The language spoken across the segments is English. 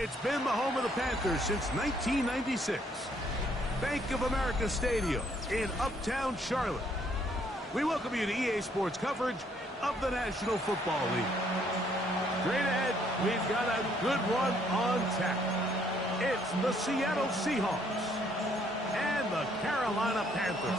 It's been the home of the Panthers since 1996. Bank of America Stadium in Uptown Charlotte. We welcome you to EA Sports coverage of the National Football League. Straight ahead, we've got a good one on tap. It's the Seattle Seahawks and the Carolina Panthers.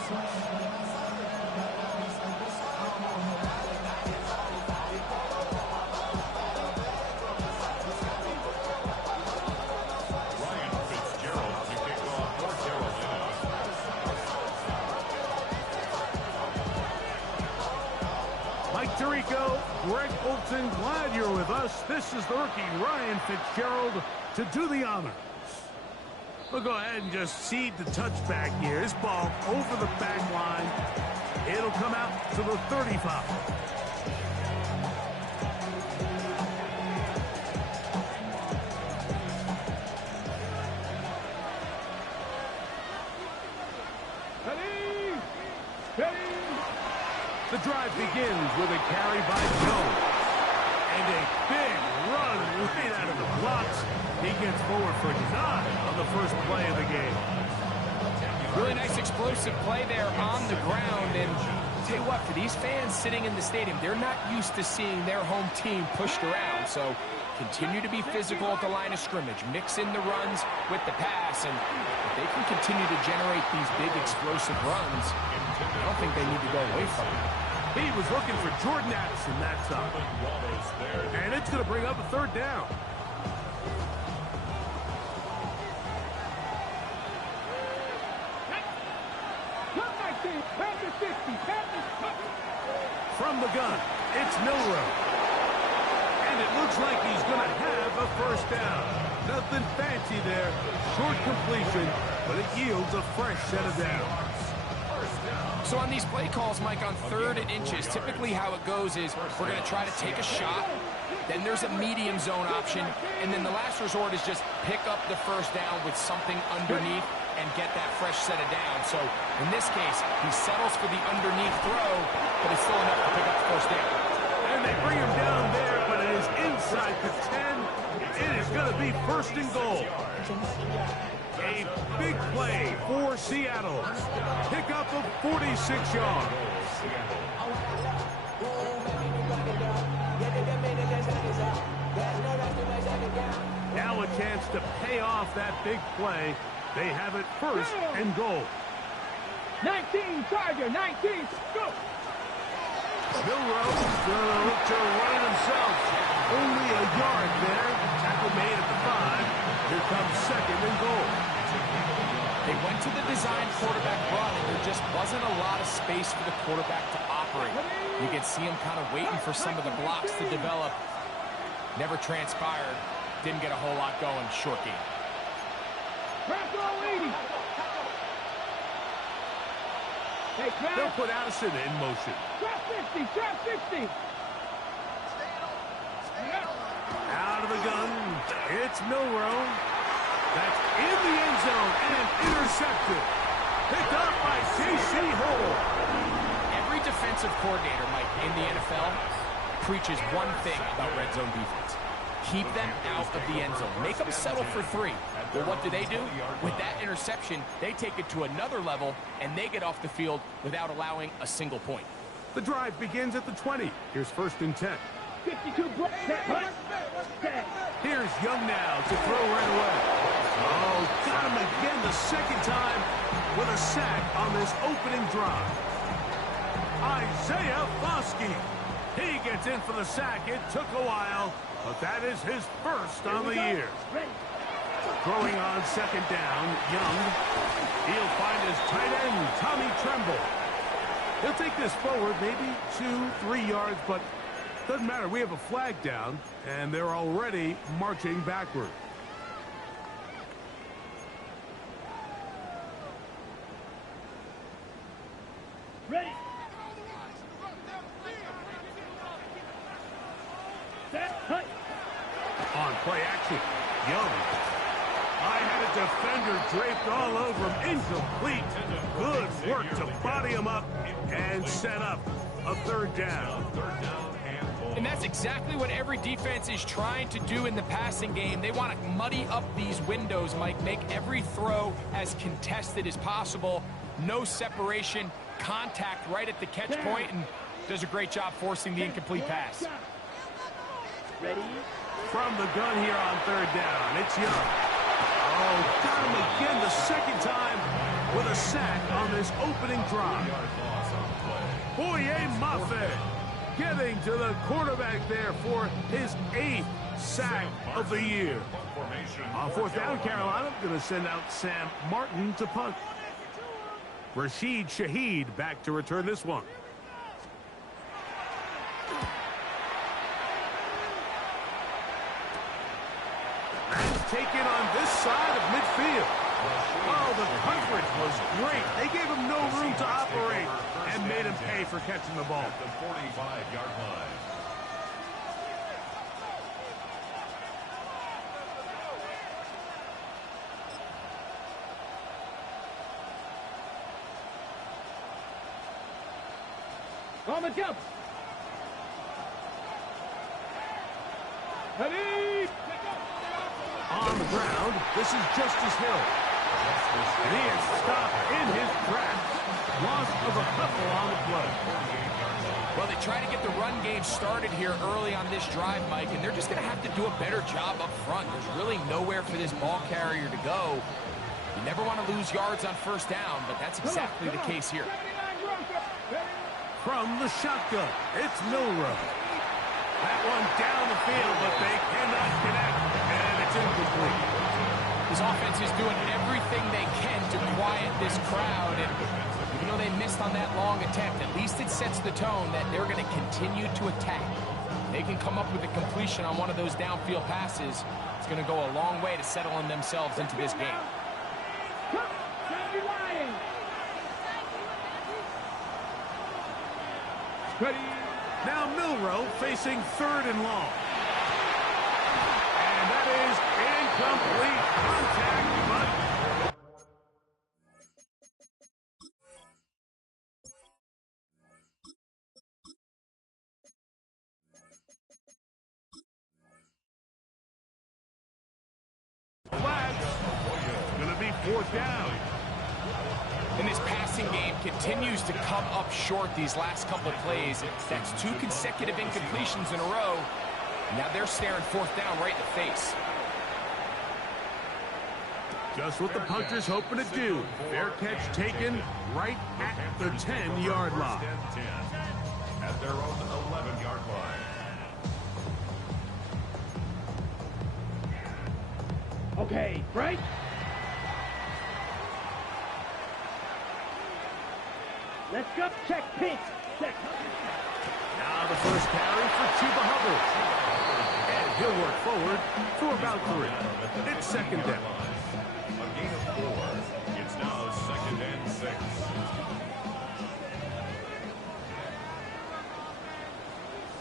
Mike Tirico, Greg Olson, glad you're with us. This is the rookie, Ryan Fitzgerald, to do the honors. We'll go ahead and just seed the touchback here. This ball over the back line. It'll come out to the 35. The drive begins with a carry by Jones. And a big run right out of the blocks. He gets forward for 9 on the first play of the game. Really nice explosive play there on the ground. And I'll tell you what, for these fans sitting in the stadium, they're not used to seeing their home team pushed around. So continue to be physical at the line of scrimmage. Mix in the runs with the pass. And if they can continue to generate these big explosive runs, I don't think they need to go away from it. He was looking for Jordan Addison that time. And it's going to bring up a third down. From the gun, it's Milroe. And it looks like he's going to have a first down. Nothing fancy there. Short completion, but it yields a fresh set of downs. So on these play calls, Mike, on 3rd and inches, typically how it goes is we're going to try to take a shot, then there's a medium zone option, and then the last resort is just pick up the first down with something underneath and get that fresh set of downs. So in this case, he settles for the underneath throw, but it's still enough to pick up the first down. And they bring him down there, but it is inside the 10. It is going to be 1st and goal. A big play for Seattle. Pick up of 46 yards. Now a chance to pay off that big play. They have it 1st and goal. 19, Charger, 19, go! Milroe going to look to run it himself. Only a yard there. Tackle made at the 5. Here comes 2nd and goal. They went to the design quarterback run, and there just wasn't a lot of space for the quarterback to operate. You can see him kind of waiting for some of the blocks to develop. Never transpired. Didn't get a whole lot going. Short game. They'll put Addison in motion. Trap 50, trap 50. Out of the gun, it's Milroe. That's in the end zone and intercepted. Picked up by J.C. Hall. Every defensive coordinator, Mike, in the NFL preaches one thing about red zone defense. Keep them out of the end zone. Make them settle for 3. Well, what do? With that interception, they take it to another level, and they get off the field without allowing a single point. The drive begins at the 20. Here's 1st and 10. 52 block. Here's Young now to throw right away. Oh, got him again the 2nd time with a sack on this opening drive. Isaiah Foskey. He gets in for the sack. It took a while, but that is his 1st on the year. Throwing on 2nd down, Young. He'll find his tight end, Tommy Tremble. He'll take this forward, maybe 2-3 yards, but doesn't matter. We have a flag down, and they're already marching backward. Ready. On play action, Young. I had a defender draped all over him. Incomplete. Good work to body him up and set up a 3rd down. And that's exactly what every defense is trying to do in the passing game. They want to muddy up these windows, Mike, make every throw as contested as possible. No separation, contact right at the catch point, and does a great job forcing the incomplete pass. Ready? From the gun here on third down, it's Young. Oh, got him again the second time with a sack on this opening drive. Boye Mafe getting to the quarterback there for his 8th sack of the year. On fourth down, Carolina going to send out Sam Martin to punt. Rashid Shaheed back to return this one. That's taken on this side of midfield. Oh, the coverage was great. They gave him no room to operate and made him pay for catching the ball. At the 45-yard line. On the jump. Ready? On the ground, this is Justice Hill. And he is stopped in his tracks. Loss of a couple on the play. Well, they try to get the run game started here early on this drive, Mike, and they're just going to have to do a better job up front. There's really nowhere for this ball carrier to go. You never want to lose yards on first down, but that's exactly the case here. From the shotgun, it's Milrow. That one down the field, but they cannot connect, and it's incomplete. His offense is doing everything they can to quiet this crowd, and even though they missed on that long attempt, at least it sets the tone that they're going to continue to attack. They can come up with a completion on one of those downfield passes. It's going to go a long way to settling themselves into this game. Ready? Now Milrow facing third and long. And that is incomplete contact, but flags. Going to be fourth down. And this passing game continues to come up short these last couple plays. That's 2 consecutive incompletions in a row. Now they're staring fourth down right in the face. Just what the punter's hoping to do. Fair catch taken right at the 10-yard line. 10 at their own 11-yard line. Okay, break. Let's go. Check pitch. Check. Now the first carry for Chuba Hubbard. And he'll work forward for about 3. It's second down. A gain of 4. It's now second and 6.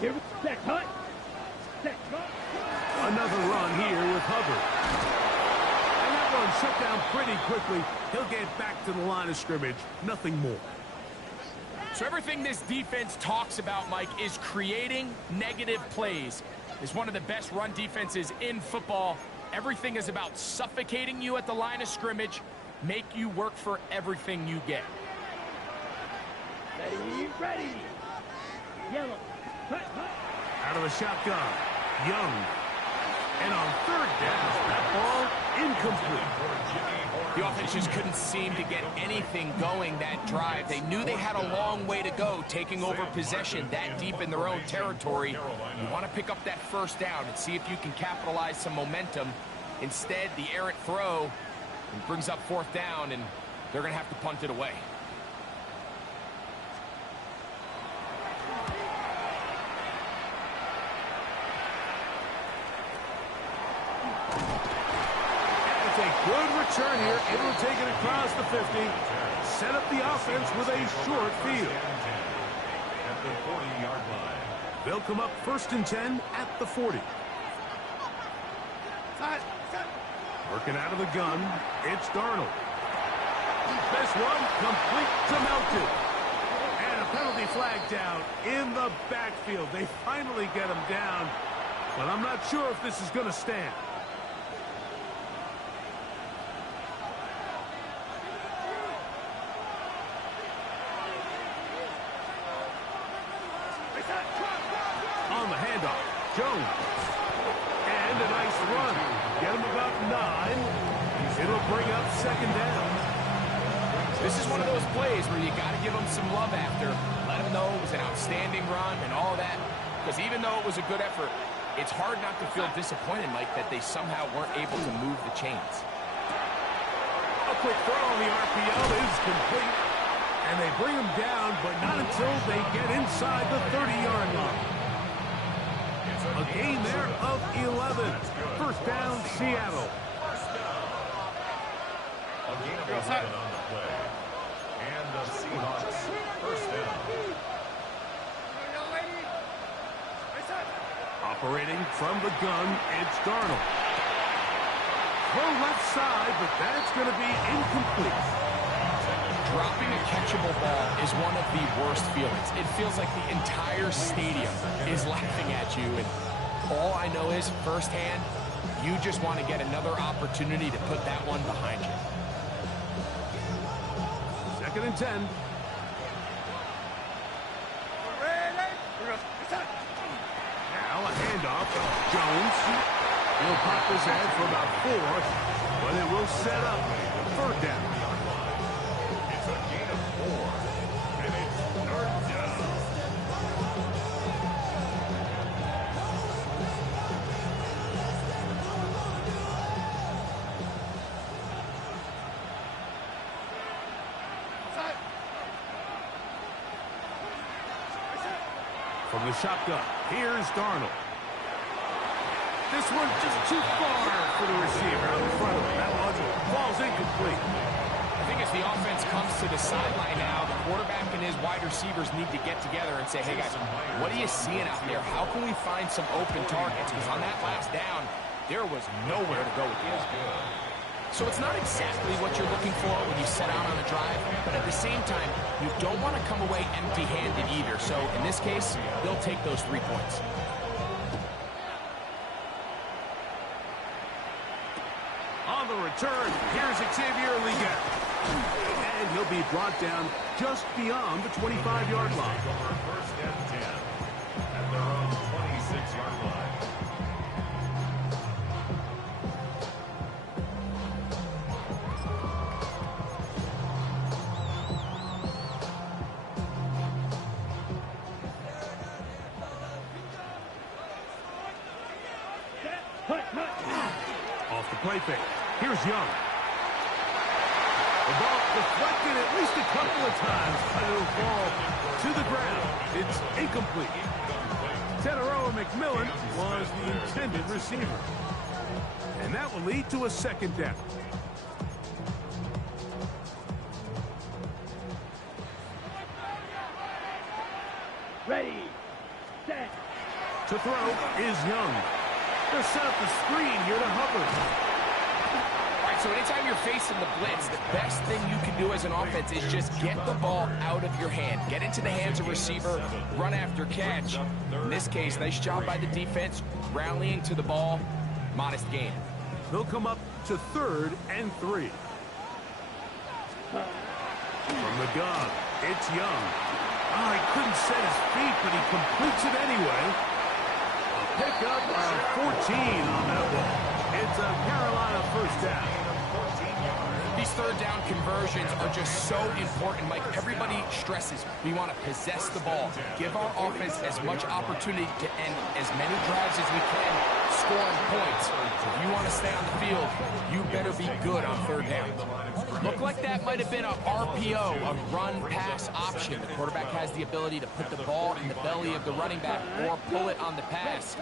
Here we check hut. Check hut. Another run here with Hubbard. And that one shut down pretty quickly. He'll get back to the line of scrimmage. Nothing more. So everything this defense talks about, Mike, is creating negative plays. It's one of the best run defenses in football. Everything is about suffocating you at the line of scrimmage, make you work for everything you get. Ready, ready. Yellow. Hut, hut. Out of the shotgun, Young. And on third down, that ball incomplete. The offense just couldn't seem to get anything going that drive. They knew they had a long way to go, taking over possession that deep in their own territory. You want to pick up that first down and see if you can capitalize some momentum. Instead, the errant throw brings up fourth down, and they're going to have to punt it away. Good return here, able to take it across the 50. Set up the offense with a short field. At the 40-yard line. They'll come up first and 10 at the 40. Working out of the gun, it's Darnold. This one complete to Melton. And a penalty flag down in the backfield. They finally get him down, but I'm not sure if this is going to stand. On the handoff, Jones. And a nice run. Get him about 9. It'll bring up second down. This is one of those plays where you got to give them some love after. Let them know it was an outstanding run and all that. Because even though it was a good effort, it's hard not to feel disappointed, Mike, that they somehow weren't able to move the chains. A quick throw on the RPO is complete. And they bring him down, but not until they get inside the 30-yard line. A gain there of 11. First down, Seattle. A gain of 11 on the play. And the Seahawks first down. Operating from the gun, it's Darnold. Throw left side, but that's going to be incomplete. Dropping a catchable ball is one of the worst feelings. It feels like the entire stadium is laughing at you, and all I know is firsthand, you just want to get another opportunity to put that one behind you. Second and 10. Now a handoff. Jones will pop his head for about 4, but it will set up third down. It's a gain of 4, and it's third down. From the shotgun, here's Darnold. This one just too far for the receiver out in front of him. That one falls incomplete. I think as the offense comes to the sideline now, the quarterback and his wide receivers need to get together and say, hey guys, what are you seeing out there? How can we find some open targets? Because on that last down, there was nowhere to go with this. So it's not exactly what you're looking for when you set out on a drive, but at the same time, you don't want to come away empty-handed either. So in this case, they'll take those 3 points. On the return, here's Xavier Leggett. And he'll be brought down just beyond the 25-yard line. First and 10 at their own 26-yard line. Off the play fake. Here's Young. The ball deflected at least a couple of times, but it'll fall to the ground. It's incomplete. Teteroa McMillan was the intended receiver. And that will lead to a second down. Ready, set. To throw is Young. They'll set up the screen here to Hubbard. All right, so anytime you're facing the blitz, the best thing you can do as an offense is just get the ball out of your hand. Get into the hands of receiver, run after catch. In this case, nice job by the defense, rallying to the ball. Modest gain. They'll come up to 3rd and 3. From the gun, it's Young. Oh, he couldn't set his feet, but he completes it anyway. A pickup of 14 on that one. It's a Carolina first down. These third down conversions are just so important, Mike. Everybody stresses we want to possess the ball, give our offense as much opportunity to end as many drives as we can, scoring points. If you want to stay on the field, you better be good on third down. Looked like that might have been a RPO, a run-pass option. The quarterback has the ability to put the ball in the belly of the running back or pull it on the pass.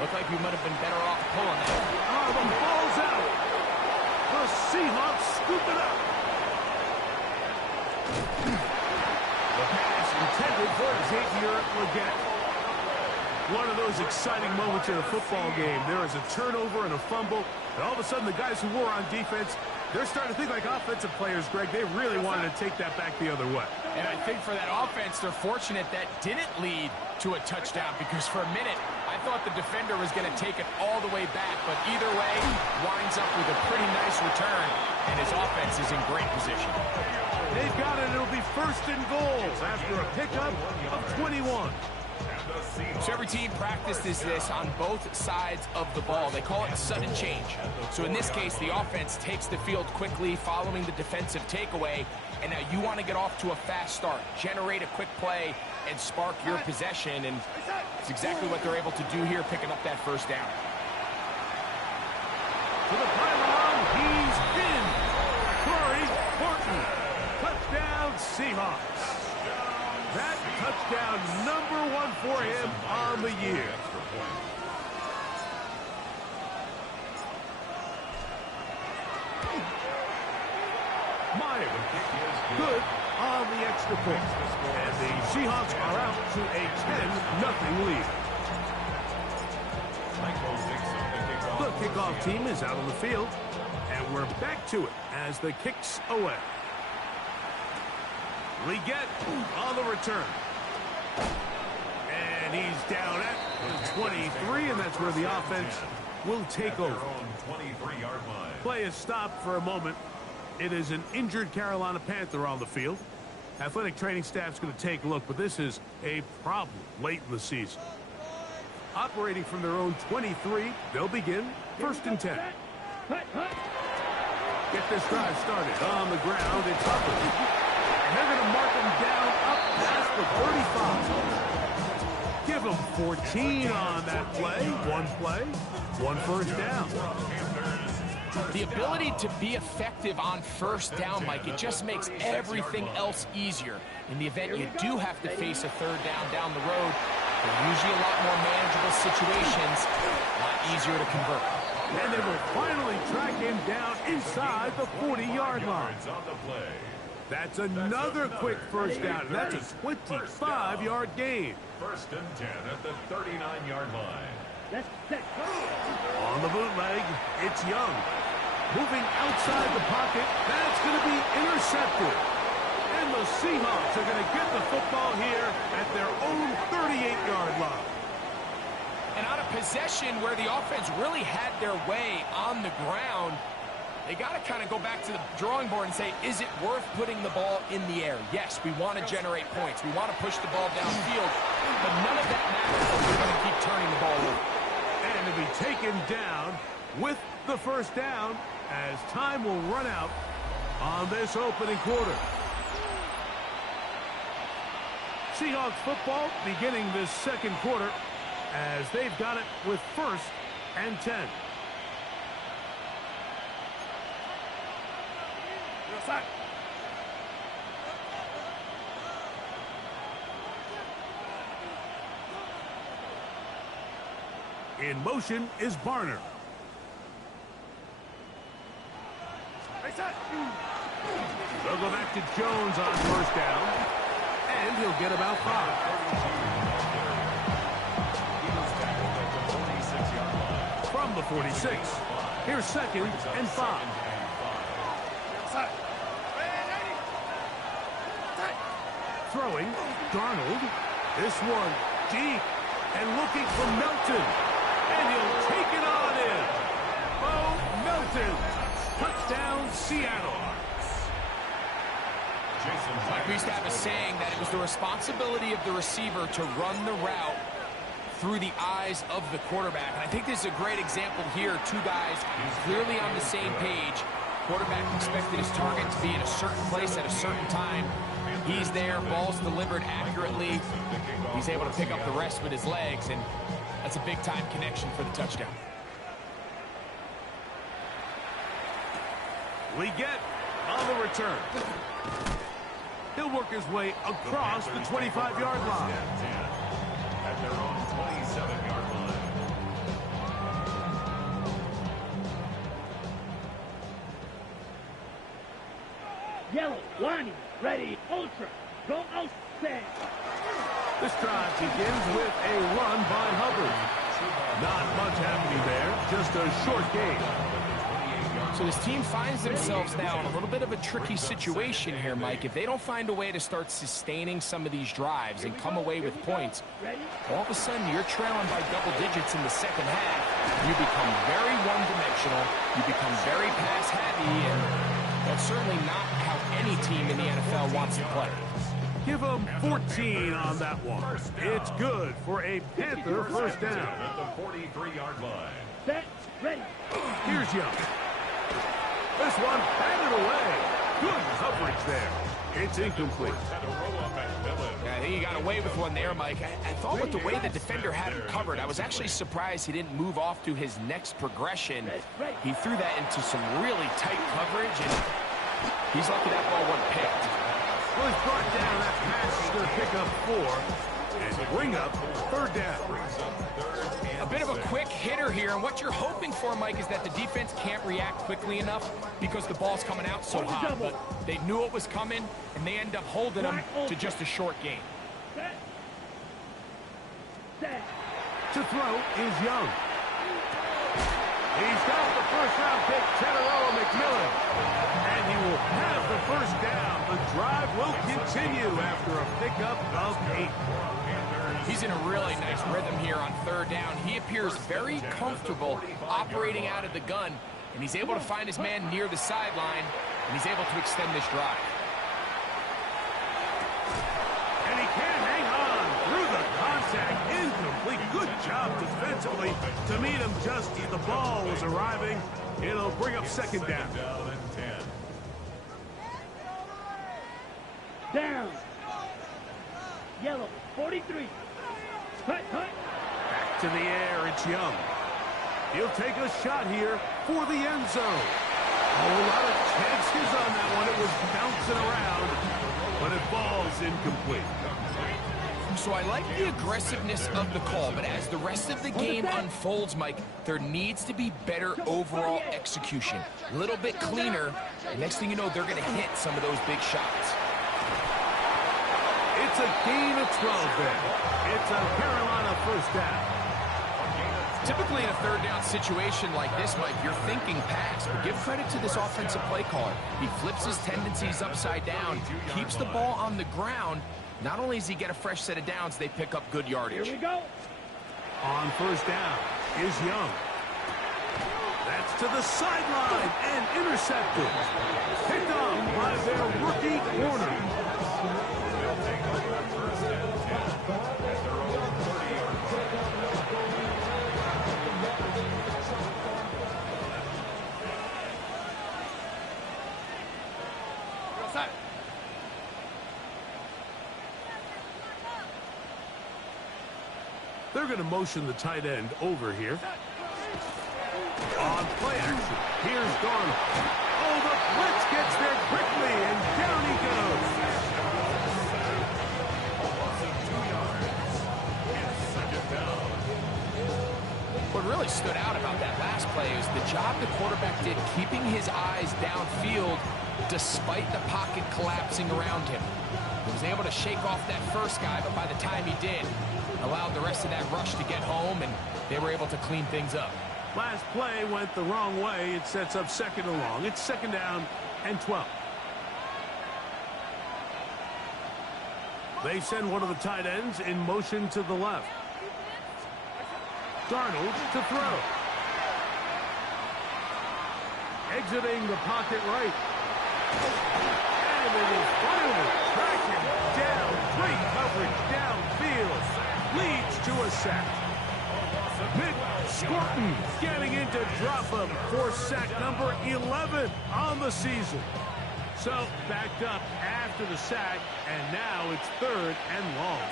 Looked like we might have been better off pulling that. Oh, the ball's out. The Seahawks scoop it up. The pass intended for Xavier Leggett. One of those exciting moments in a football game. There is a turnover and a fumble, and all of a sudden the guys who were on defense, They're starting to think like offensive players, Greg. They really wanted to take that back the other way. And I think for that offense, they're fortunate that didn't lead to a touchdown, because for a minute, I thought the defender was going to take it all the way back. But either way, winds up with a pretty nice return, and his offense is in great position. They've got it. It'll be first and goal after a pickup of 21. So every team practices this on both sides of the ball. They call it sudden change. So in this case, the offense takes the field quickly following the defensive takeaway, and now you want to get off to a fast start, generate a quick play, and spark your possession, and it's exactly what they're able to do here, picking up that first down. To the pylon, he's in. Corey Horton, touchdown Seahawks. That touchdown #1 for him on the year. Meyer, good on the extra point. And the Seahawks are out to a 10-0 lead. The kickoff team is out on the field, and we're back to it as the kick's away. Leggett on the return. And he's down at the 23, and that's where the offense will take over. Play is stopped for a moment. It is an injured Carolina Panther on the field. Athletic training staff's going to take a look, but this is a problem late in the season. Operating from their own 23, they'll begin first and 10. Get this drive started on the ground. It's Hubbard. And they're going to mark him down up past the 35. Give him 14 on that play. One first down. The ability to be effective on first down, Mike, it just makes everything else easier. In the event you do have to face a third down the road, they're usually a lot more manageable situations, a lot easier to convert. And they will finally track him down inside the 40-yard line. That's another quick first down. That's a 25-yard gain. First and 10 at the 39-yard line. On the bootleg, it's Young. Moving outside the pocket, that's going to be intercepted. And the Seahawks are going to get the football here at their own 38-yard line. And on a possession where the offense really had their way on the ground, they got to kind of go back to the drawing board and say, is it worth putting the ball in the air? Yes, we want to generate points. We want to push the ball downfield, but none of that matters if we're going to keep turning the ball over. And to be taken down with the first down as time will run out on this opening quarter. Seahawks football beginning this second quarter as they've got it with first and 10. In motion is Barner. They'll go back to Jones on first down, and he'll get about 5. From the 46, here's second and 5. Throwing, Darnold. This one deep and looking for Melton. And he'll take it on in. Bo Melton. Touchdown, Seattle. Like we used to have a saying that it was the responsibility of the receiver to run the route through the eyes of the quarterback. And I think this is a great example here. Two guys clearly on the same page. Quarterback expected his target to be in a certain place at a certain time. He's there, ball's delivered accurately. He's able to pick up the rest with his legs, and that's a big-time connection for the touchdown. Leggett on the return. He'll work his way across the 25-yard line. At their own 27-yard line. Yellow, lining, ready, ultra, go outside. This drive begins with a run by Hubbard. Not much happening there, just a short gain. So this team finds themselves now in a little bit of a tricky situation here, Mike. If they don't find a way to start sustaining some of these drives and come away with points, all of a sudden you're trailing by double digits in the second half. You become very one-dimensional. You become very pass-heavy, and that's certainly not how any team in the NFL wants to play. Give them 14 on that one. It's good for a Panther first down. At the 43-yard line. Set, ready. Here's Young. This one batted away. Good coverage there. It's incomplete. Yeah, I think he got away with one there, Mike. I thought with the way the defender had him covered, I was actually surprised he didn't move off to his next progression. He threw that into some really tight coverage, and he's lucky that ball wasn't picked. Well, he's brought down. That pass is going to pick up 4 and bring up third down. A bit of a quick hitter here, and what you're hoping for, Mike, is that the defense can't react quickly enough because the ball's coming out so hot. But they knew it was coming, and they end up holding them to just a short gain. To throw is Young. He's got the first-round pick, Teteroa McMillan. And he will have the first down. The drive will continue after a pickup of 8. He's in a really nice rhythm here on third down. He appears very comfortable operating out of the gun, and he's able to find his man near the sideline, and he's able to extend this drive. And he can't hang on through the contact. Incomplete. Good job defensively to meet him just as the ball was arriving. It'll bring up second down. Down. Yellow, 43. Hut, hut. Back to the air, it's Young. He'll take a shot here for the end zone. A whole lot of chances on that one. It was bouncing around, but it falls incomplete. So I like the aggressiveness of the call, but as the rest of the game unfolds, Mike, there needs to be better overall execution. A little bit cleaner, and next thing you know, they're going to hit some of those big shots. It's a gain of 12 there. It's a Carolina first down. Typically in a third down situation like this, Mike, you're thinking pass, but give credit to this offensive play caller. He flips his tendencies upside down, keeps the ball on the ground. Not only does he get a fresh set of downs, they pick up good yardage. Here we go. On first down is Young. That's to the sideline and intercepted. Picked up by their rookie corner. They're going to motion the tight end over here. On play action, here's Darnold. Oh, the blitz gets there quickly, and down he goes. What really stood out about that last play is the job the quarterback did keeping his eyes downfield despite the pocket collapsing around him. He was able to shake off that first guy, but by the time he did, allowed the rest of that rush to get home, and they were able to clean things up. Last play went the wrong way. It sets up second and long. It's second down and 12. They send one of the tight ends in motion to the left. Darnold to throw. Exiting the pocket right. And it is finally tracking down. Great coverage downfield. Leads to a sack. Mick Scorton getting in to drop him for sack number 11 on the season. So backed up after the sack, and now it's third and long.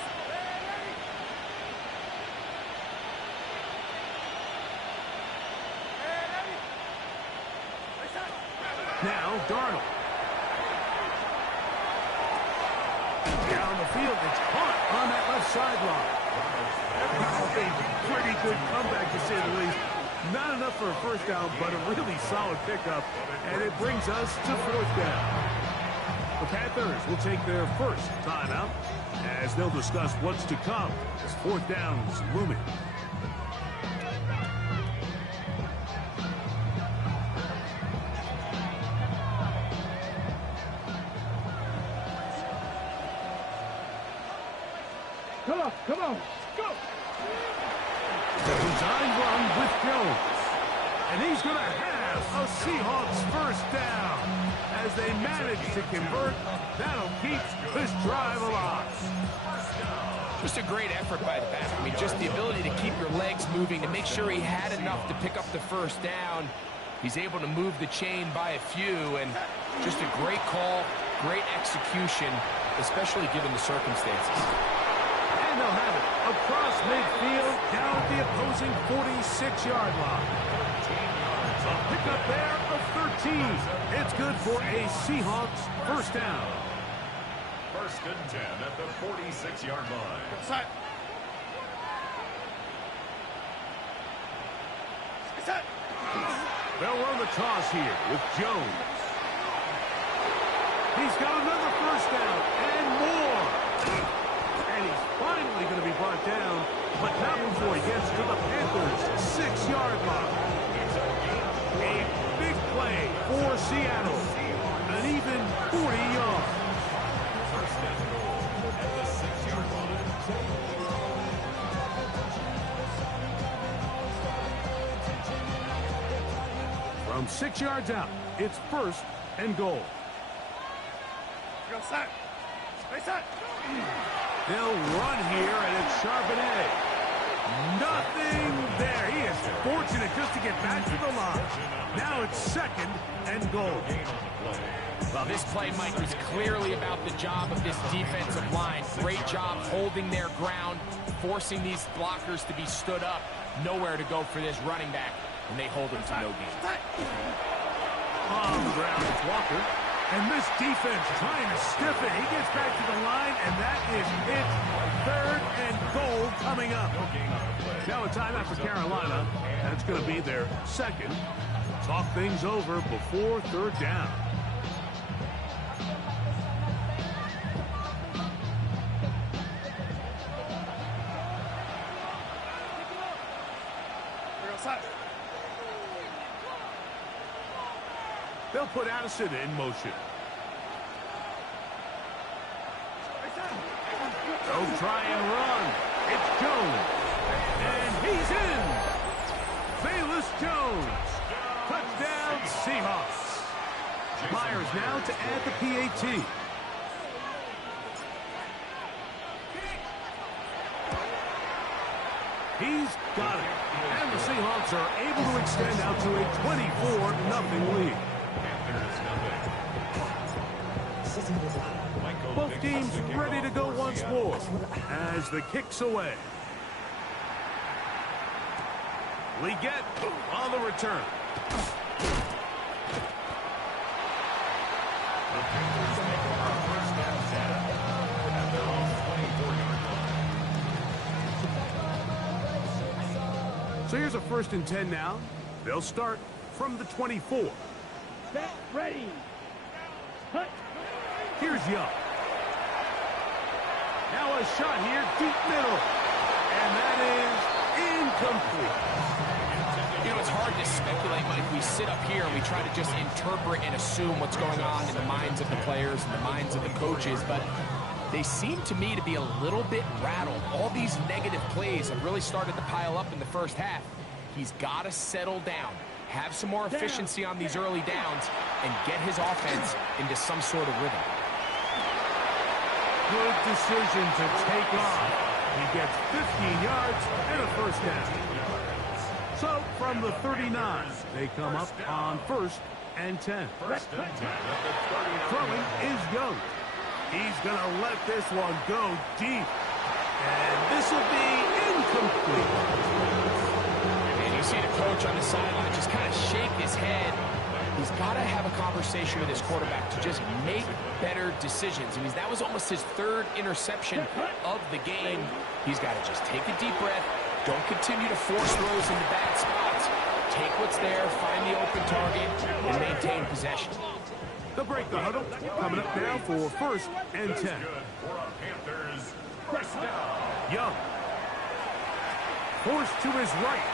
Now Darnold. Down the field, it's caught on that left sideline. A pretty good comeback, to say the least. Not enough for a first down, but a really solid pickup, and it brings us to fourth down. The Panthers will take their first timeout as they'll discuss what's to come as fourth down's looming. Come on. Go. The design run with Jones. And he's going to have a Seahawks first down. As they manage to convert, that'll keep this drive alive. Just a great effort by the back. I mean, just the ability to keep your legs moving, to make sure he had enough to pick up the first down. He's able to move the chain by a few, and just a great call, great execution, especially given the circumstances. And they'll have it across midfield, down at the opposing 46-yard line. A pickup there of 13. It's good for a Seahawks first down. First and 10 at the 46-yard line. Set. Set. They'll run the toss here with Jones. He's got another first down and more. And he's finally going to be brought down, but not before he gets to the Panthers' 6-yard line. A big play for Seattle. An even 40 yards. First and goal at the 6-yard line. From 6 yards out, it's first and goal. Go set. Stay set. They'll run here, and it's Charbonnet. Nothing there. He is fortunate just to get back to the line. Now it's second and goal. Well, this play, Mike, was clearly about the job of this defensive line. Great job holding their ground, forcing these blockers to be stood up. Nowhere to go for this running back, and they hold him to no gain. On the ground, it's Walker. And this defense trying to stiff it. He gets back to the line, and that is it. Third and goal coming up. Now a timeout for Carolina. That's going to be their second. Talk things over before third down. They'll put Addison in motion. They'll try and run. It's Jones. And he's in. Bayless Jones. Touchdown, Seahawks. Myers now to add the PAT. He's got it. And the Seahawks are able to extend out to a 24-0 lead. Both teams ready to go once more as the kick's away. Leggett on the return. So here's a 1st and 10 now. They'll start from the 24. Set. Ready. Hut. Here's Young. Now a shot here, deep middle. And that is incomplete. You know, it's hard to speculate, Mike. We sit up here and we try to just interpret and assume what's going on in the minds of the players and the minds of the coaches, but they seem to me to be a little bit rattled. All these negative plays have really started to pile up in the first half. He's got to settle down, have some more efficiency on these early downs, and get his offense into some sort of rhythm. Good decision to take off. He gets 15 yards and a first down. So from the 39, they come up on 1st and 10. First and 10 at the 39. Throwing is Young. He's going to let this one go deep. And this will be incomplete. And you see the coach on the sideline just kind of shake his head. He's got to have a conversation with his quarterback to just make better decisions. I mean, that was almost his 3rd interception of the game. He's got to just take a deep breath. Don't continue to force throws into bad spots. Take what's there, find the open target, and maintain possession. They'll break the huddle. Coming up now for 1st and 10. For a Panthers first down. Young. Forced to his right.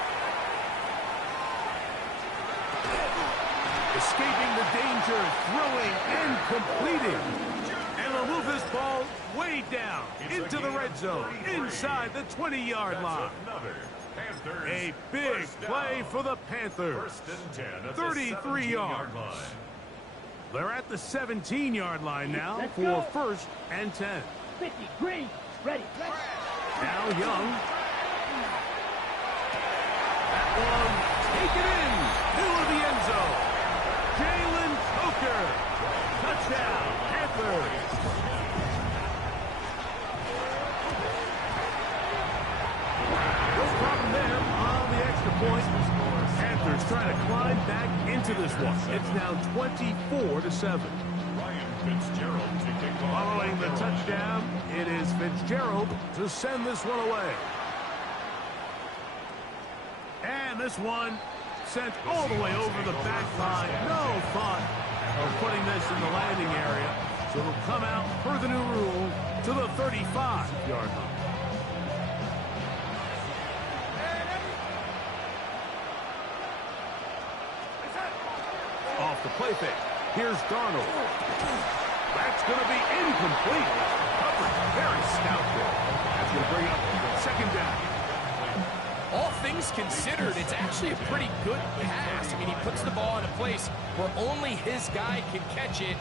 Escaping the danger, throwing and completing. And a little drove this ball way down into the red zone, inside the 20-yard line. A big play for the Panthers. 33 yards. They're at the 17-yard line now for 1st and 10. 50, green, ready. Now Young. That one taken in, middle of the end zone. Jalen Coker. Touchdown, Panthers. No problem there on the extra point. Panthers trying to climb back into this one. It's now 24-7. Following the touchdown, it is Fitzgerald to send this one away. And this one sent all the way over the back line. No thought of putting this in the landing area. So it'll come out per the new rule to the 35-yard line. Off the play fake. Here's Darnold. That's going to be incomplete. Coverage very stout there. That's going to bring up second down. All things considered, it's actually a pretty good pass. I mean, he puts the ball in a place where only his guy can catch it.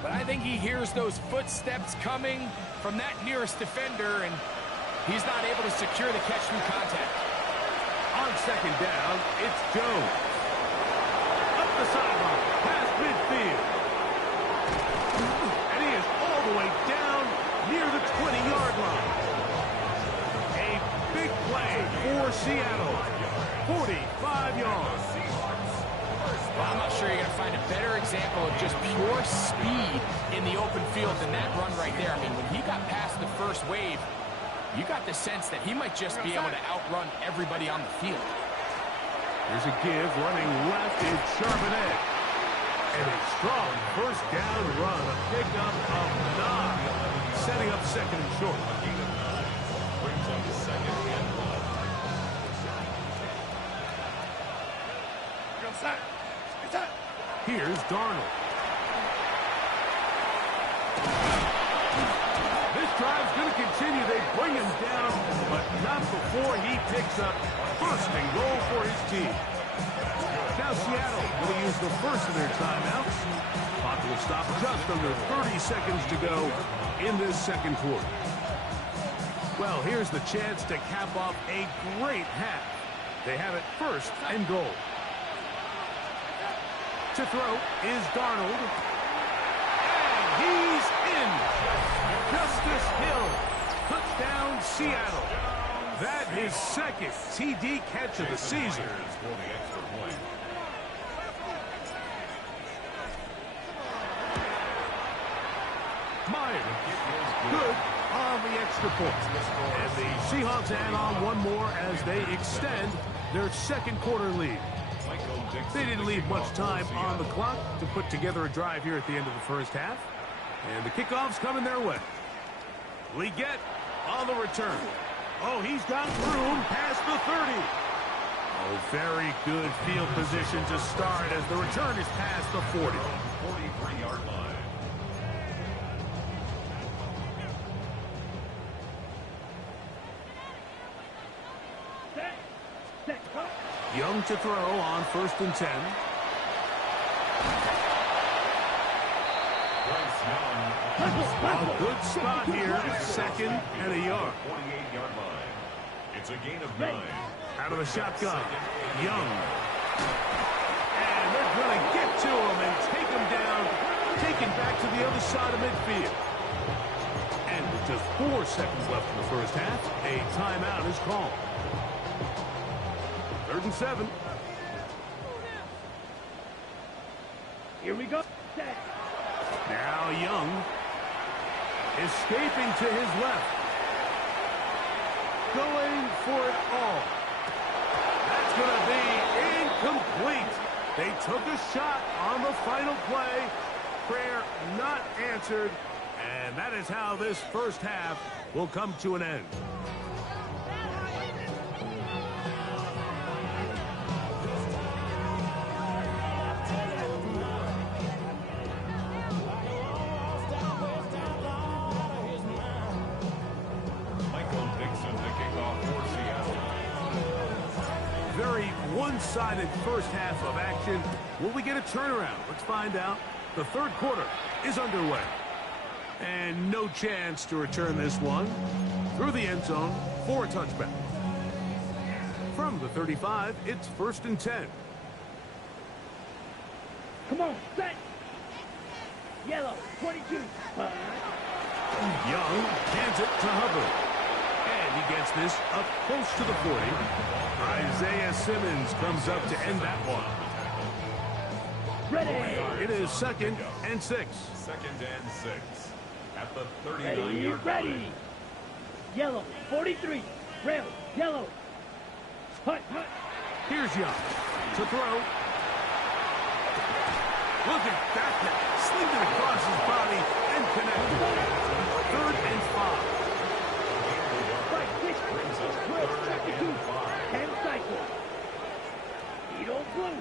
But I think he hears those footsteps coming from that nearest defender, and he's not able to secure the catch through contact. On second down, it's Jones. Up the sideline, past midfield. And he is all the way down near the 20-yard line. A big play for Seattle. 45 yards. Well, I'm not sure you're going to find a better example of just pure speed in the open field than that run right there. I mean, when he got past the first wave, you got the sense that he might just be able to outrun everybody on the field. Here's a give, running left is Charbonnet. And a strong first down run, a pickup of 9, setting up second and short. Brings up the second and 1. Here's Darnold. This drive's going to continue. They bring him down, but not before he picks up first and goal for his team. Now Seattle going to use the first of their timeouts. Clock will stop just under 30 seconds to go in this second quarter. Well, here's the chance to cap off a great half. They have it first and goal. To throw is Darnold. And he's in. Justice Hill. Touchdown, Seattle. That is second TD catch of the season. Myers. Good on the extra point. And the Seahawks add on one more as they extend their second quarter lead. They didn't leave much time on the clock to put together a drive here at the end of the first half. And the kickoff's coming their way. Leggett on the return. Oh, he's got room past the 30. Oh, very good field position to start as the return is past the 40. 43-yard line. Young to throw on 1st and 10. A good spot here, second and a yard. 48-yard line. It's a gain of 9. Out of the shotgun, Young. And they're going to get to him and take him down, taken back to the other side of midfield. And with just 4 seconds left in the first half, a timeout is called. 3rd and 7. Here we go. Now Young escaping to his left. Going for it all. That's going to be incomplete. They took a shot on the final play. Prayer not answered. And that is how this first half will come to an end. very one-sided first half of action. Will we get a turnaround? Let's find out. The third quarter is underway. And no chance to return this one through the end zone for a touchback. From the 35, it's 1st and 10. Come on, set. Yellow, 22. Young hands it to Hubbard. And he gets this up close to the 40. Isaiah Simmons comes up to end that one. Ready. It is 2nd and 6. 2nd and 6. At the Ready, 39-yard line. ready. Yellow, 43. Rail, yellow. Hut, hut. Here's Young to throw. Look at that now. Slinged it across his body and connected. 3rd and 5. Right, switch. Brings us to 3rd and 5. 10 cycles. Edo blue.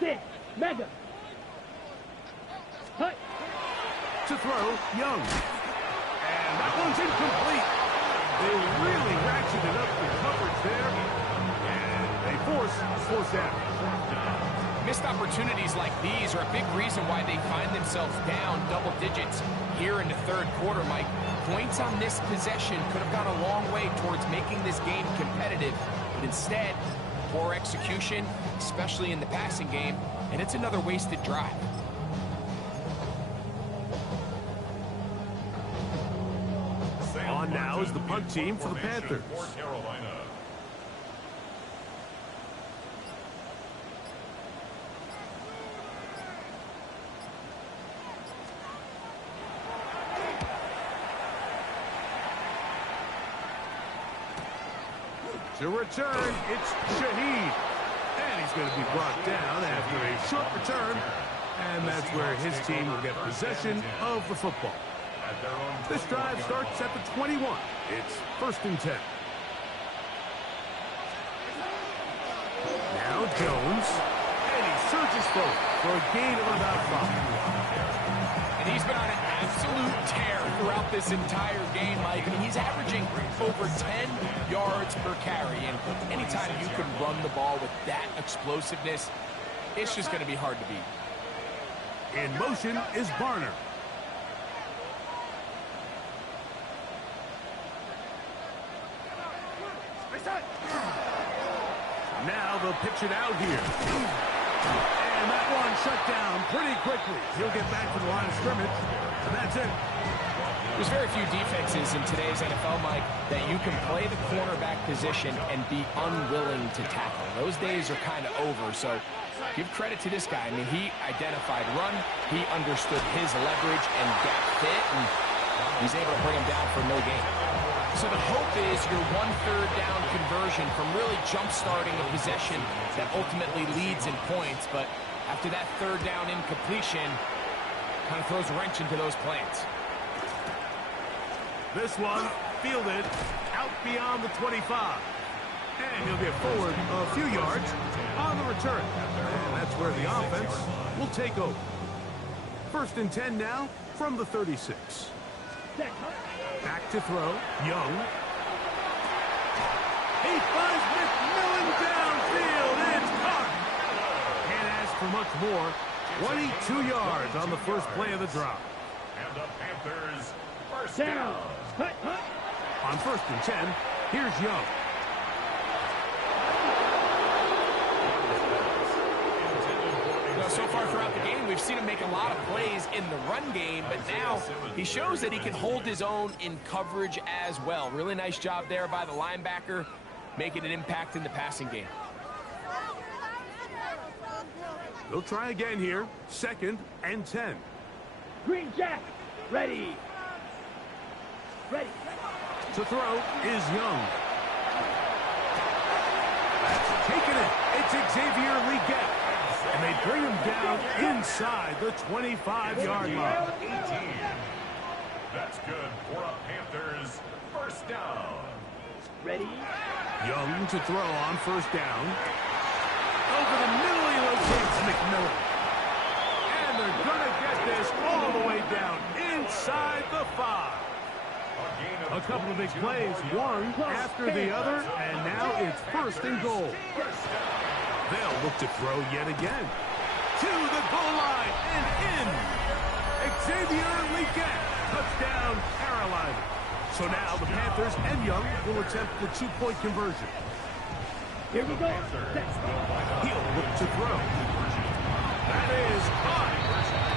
6. Mega. Hut. To throw, Young. And that one's incomplete. They really ratcheted up the coverage there. And they force down. Missed opportunities like these are a big reason why they find themselves down double digits here in the third quarter, Mike. Points on this possession could have gone a long way towards making this game competitive. But instead, poor execution, especially in the passing game, and it's another wasted drive. On now is the punt team for the Panthers. For Carolina. To return, it's Shaheed. And he's going to be brought down after a short return. And that's where his team will get possession of the football. This drive starts at the 21. It's 1st and 10. Now Jones. And he surges forward for a gain of about 5. And he's been on an absolute tear throughout this entire game, Mike. I mean, he's averaging over 10 yards per carry. And anytime you can run the ball with that explosiveness, it's just going to be hard to beat. In motion is Barner. Now they'll pitch it out here. And that one shut down pretty quickly. He'll get back to the line of scrimmage. And that's it. There's very few defenses in today's NFL, Mike, that you can play the cornerback position and be unwilling to tackle. Those days are kind of over, so give credit to this guy. I mean, he identified run, he understood his leverage and gap fit, and he's able to bring him down for no gain. So the hope is your 1/3 down conversion from really jump-starting a possession that ultimately leads in points, but after that 3rd down incompletion, kind of throws a wrench into those plans. This one fielded out beyond the 25. And he'll get forward a few yards on the return. And that's where the offense will take over. 1st and 10 now from the 36. Back to throw, Young. He finds McMillan downfield. It's caught. Can't ask for much more. 22 yards on the first play of the drive. And the Panthers first Down. down. Hut, hut. On 1st and 10, here's Young. So far throughout the game, we've seen him make a lot of plays in the run game, but now he shows that he can hold his own in coverage as well. Really nice job there by the linebacker, making an impact in the passing game. They'll try again here. 2nd and 10. Green Jack. Ready. Ready. To throw is Young. That's taken it. It's Xavier Leggett. And they bring him down inside the 25-yard line. 18. That's good for a Panthers first down. Ready. Young to throw on 1st down. Over the middle, he locates McMillan. And they're going to get this all the way down inside the 5. A couple of big plays, one after the other, and now it's first and goal. They'll look to throw yet again. To the goal line and in. Xavier Leggett, touchdown Carolina. So now the Panthers and Young will attempt the two-point conversion. Here we go. He'll look to throw. That is caught.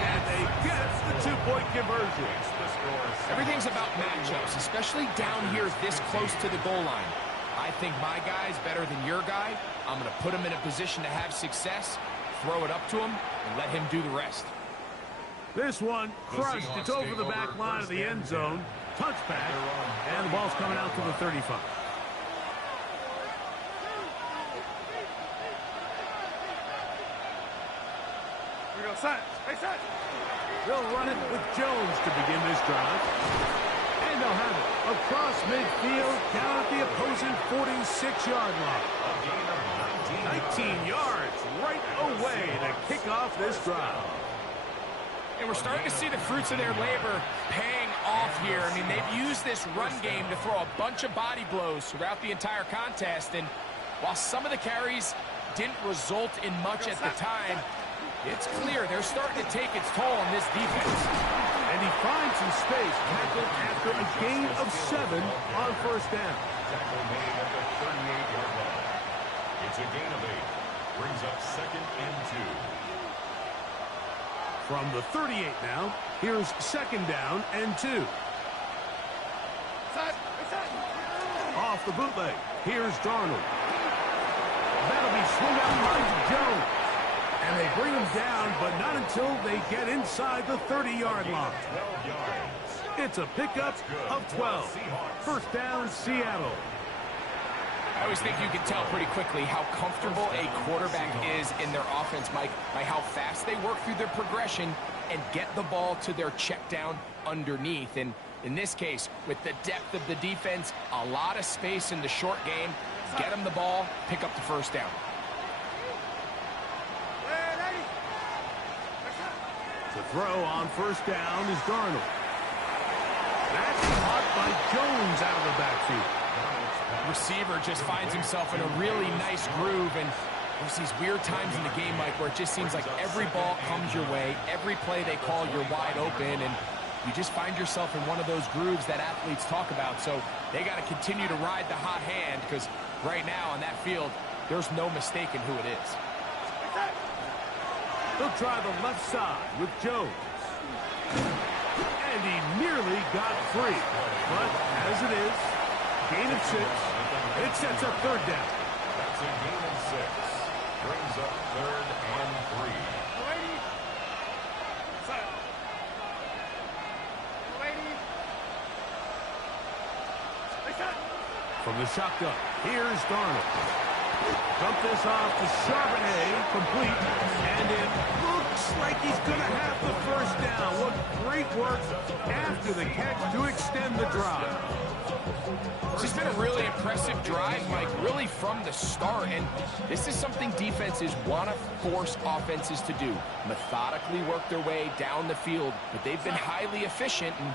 And they get the two-point conversion. Everything's about matchups, especially down here this close to the goal line. I think my guy's better than your guy. I'm going to put him in a position to have success, throw it up to him, and let him do the rest. This one crushed. It's over the back line of the end zone. Touchback. And the ball's coming out to the 35. They'll run it with Jones to begin this drive. And they'll have it across midfield, down at the opposing 46-yard line. 19 yards right away to kick off this drive. And we're starting to see the fruits of their labor paying off here. I mean, they've used this run game to throw a bunch of body blows throughout the entire contest. And while some of the carries didn't result in much at the time, it's clear they're starting to take its toll on this defense. And he finds some space, tackled after a gain of 7 on first down. Tackle made at the 38-yard line. It's a gain of 8. Brings up second and 2. From the 38 now, here's second down and 2. Off the bootleg, here's Darnold. That'll be swung out by Jones. And they bring him down, but not until they get inside the 30-yard line. It's a pickup of 12. First down, Seattle. I always think you can tell pretty quickly how comfortable a quarterback is in their offense, Mike, by how fast they work through their progression and get the ball to their check down underneath. And in this case, with the depth of the defense, a lot of space in the short game, get them the ball, pick up the first down. The throw on first down is Darnold. That's caught by Jones out of the backfield. Receiver just finds himself in a really nice groove, and there's these weird times in the game, Mike, where it just seems like every ball comes your way, every play they call, you're wide open, and you just find yourself in one of those grooves that athletes talk about. So they got to continue to ride the hot hand, because right now on that field, there's no mistaking who it is. They'll try the left side with Jones. And he nearly got free. But as it is, gain of 6. It sets up third down. That's a gain of 6. Brings up third and 3. From the shotgun, here's Darnold. Dump this off to Charbonnet, complete, and it looks like he's going to have the first down. What great work after the catch to extend the drive. This has been a really impressive drive, Mike, really from the start, and this is something defenses want to force offenses to do. Methodically work their way down the field, but they've been highly efficient, and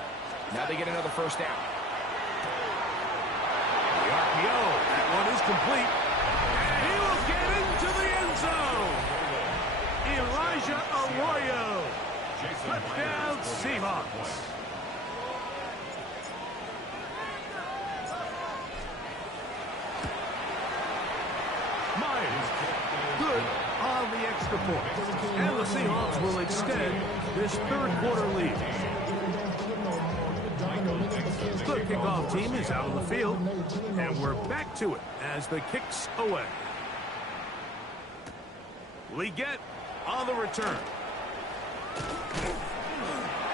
now they get another first down. The RPO, that one is complete. He will get into the end zone. Elijah Arroyo. Touchdown, Seahawks. Myers, good on the extra point. And the Seahawks will extend this third quarter lead. The kickoff team is out on the field, and we're back to it as the kick's away. Leggett on the return.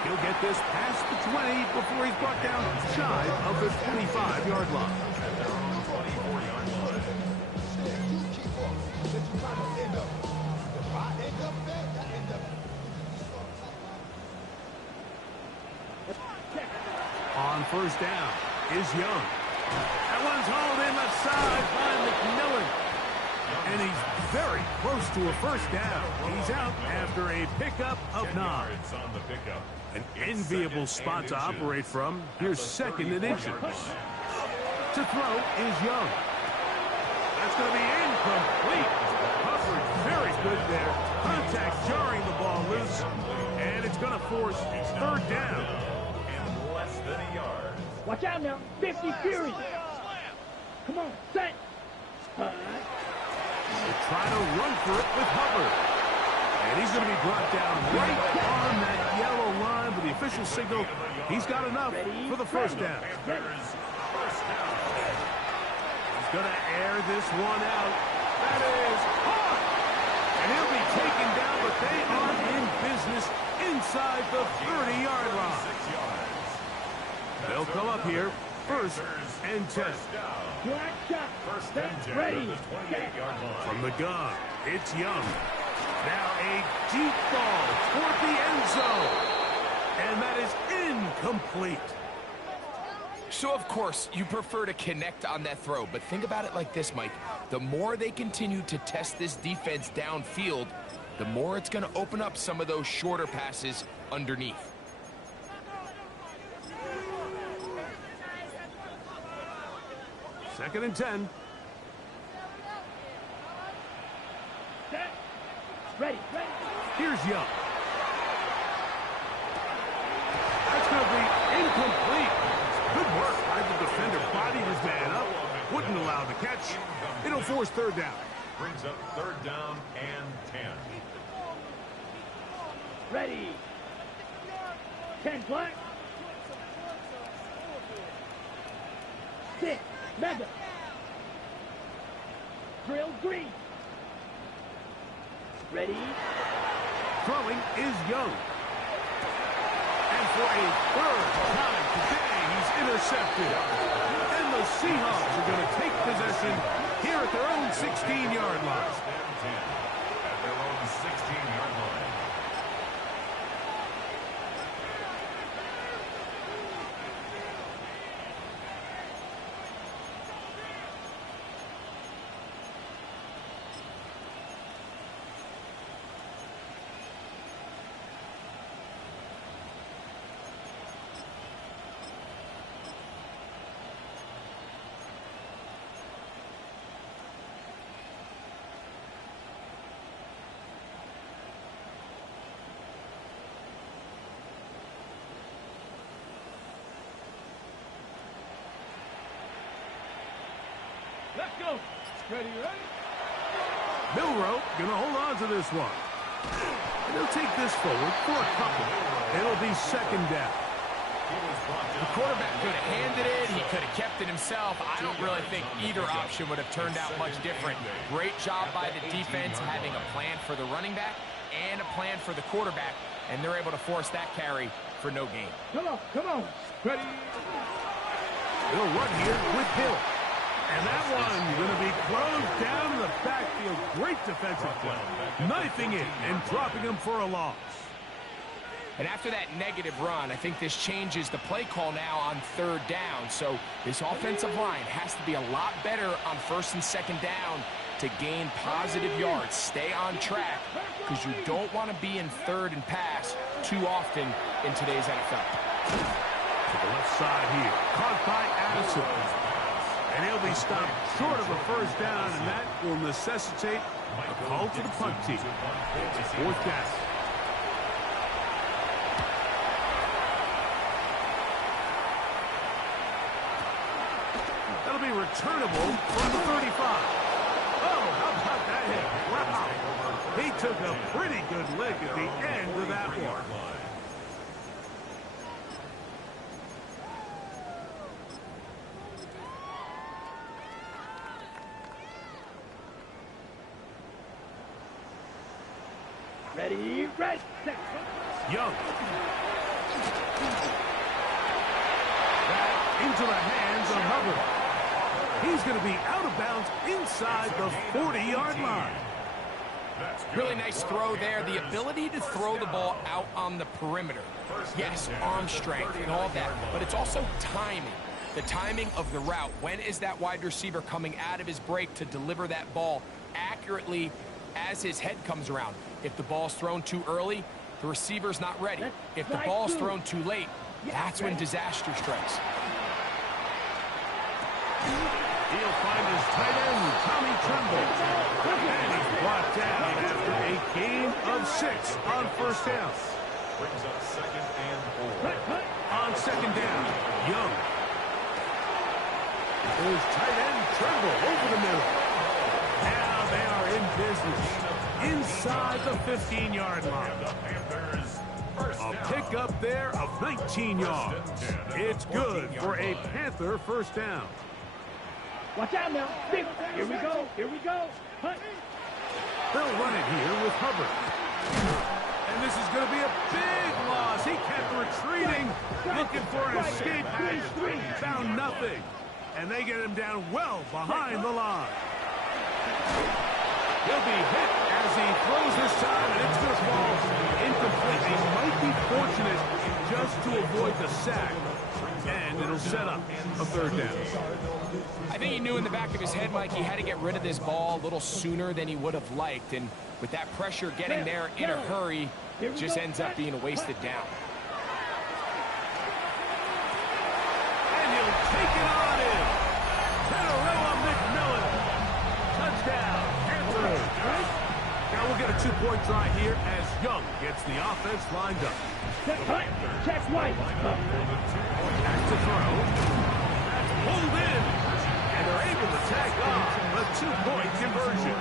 He'll get this past the 20 before he's brought down shy of the 25-yard line. On first down is Young. That one's hauled in left side by McMillan. And he's very close to a first down. He's out after a pickup of 9. On the pickup. An enviable spot to operate from. Here's 2nd and inches. To throw is Young. That's going to be incomplete. Coverage very good there. Contact jarring the ball loose. And it's going to force 3rd down. And less than a yard. Watch out now. 50 Fury. Come on. Set. They try to run for it with Hubbard. And he's going to be brought down right on that yellow line, but the official signal, he's got enough for the 1st down. He's going to air this one out. That is hard. And he'll be taken down, but they are in business inside the 30-yard line. They'll come up here, 1st and 10. Black shot. First and 10. Ready. From the gun, it's Young. Now a deep ball toward the end zone. And that is incomplete. So, of course, you prefer to connect on that throw, but think about it like this, Mike. The more they continue to test this defense downfield, the more it's going to open up some of those shorter passes underneath. Second and 10. Set. Ready. Here's Young. That's going to be incomplete. Good work by the defender. Bodied his man up. Wouldn't allow the catch. It'll force 3rd down. Brings up 3rd down and 10. Ready. 10 black. 6. Mega. Drill green. Ready. Throwing is Young. And for a 3rd time today, he's intercepted. And the Seahawks are going to take possession here at their own 16-yard line. At their own 16-yard line. Let's go. Ready. Milroe going to hold on to this one. And he'll take this forward for a couple. It'll be 2nd down. The quarterback could have handed it. He could have kept it himself. I don't really think either option would have turned out much different. Great job by the defense having a plan for the running back and a plan for the quarterback, and they're able to force that carry for no gain. Come on. Ready. He'll run here with Hill. And that one going to be closed down in the backfield. Great defensive play. Knifing it and dropping him for a loss. And after that negative run, I think this changes the play call now on 3rd down. So this offensive line has to be a lot better on 1st and 2nd down to gain positive yards. Stay on track because you don't want to be in 3rd and pass too often in today's NFL. To the left side here. Caught by Addison. And he'll be stopped short of a 1st down, and that will necessitate a call to the punt team. 4th down. That'll be returnable from the 35. Oh, how about that hit? Wow. He took a pretty good lick at the end of that one. Ready. Young. Back into the hands of Hubbard. He's going to be out of bounds inside the 40-yard line. Really nice throw there. The ability to throw the ball out on the perimeter. Yes, arm strength and all that, but it's also timing. The timing of the route. When is that wide receiver coming out of his break to deliver that ball accurately as his head comes around? If the ball's thrown too early, the receiver's not ready. If the ball's thrown too late, that's when disaster strikes. He'll find his tight end, Tommy Tremble. And he's brought down after a gain of 6 on first down. Brings up 2nd and 4. On 2nd down, Young. There's tight end Tremble over the middle. Now they are in business inside the 15-yard line. A pickup there of 19 yards. It's good for a Panther first down. Watch out now. Here we go. Here we go. Hunt. They'll run it here with Hubbard. And this is going to be a big loss. He kept retreating, looking for an escape hatch. Found nothing. And they get him down well behind the line. He'll be hit as he throws this time, and it's going to fall incomplete. He might be fortunate just to avoid the sack. And it'll set up a 3rd down. I think he knew in the back of his head, Mike, he had to get rid of this ball a little sooner than he would have liked. And with that pressure getting there in a hurry, it just ends up being a wasted down. And he'll take it on in. Petarella McMillan. Touchdown, Panthers. Now we'll get a 2-point try here as Young gets the offense lined up. Check right. Back to throw. That's pulled in. And they're able to tag off a 2-point conversion.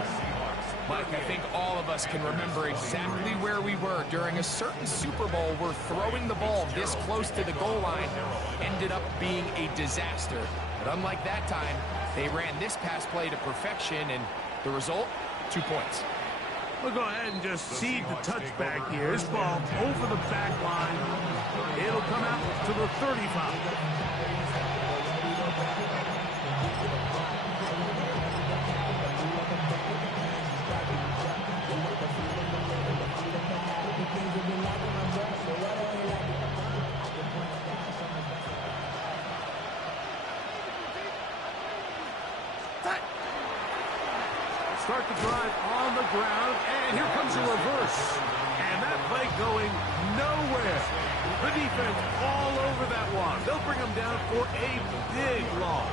Mike, I think all of us can remember exactly where we were during a certain Super Bowl where throwing the ball this close to the goal line ended up being a disaster. But unlike that time, they ran this pass play to perfection, and the result, 2 points. We'll go ahead and just seed the touchback here. This ball over the back line. It'll come out to the 35. Start the drive on the ground, and here comes a reverse. And that play going nowhere. The defense all over that one. They'll bring them down for a big loss.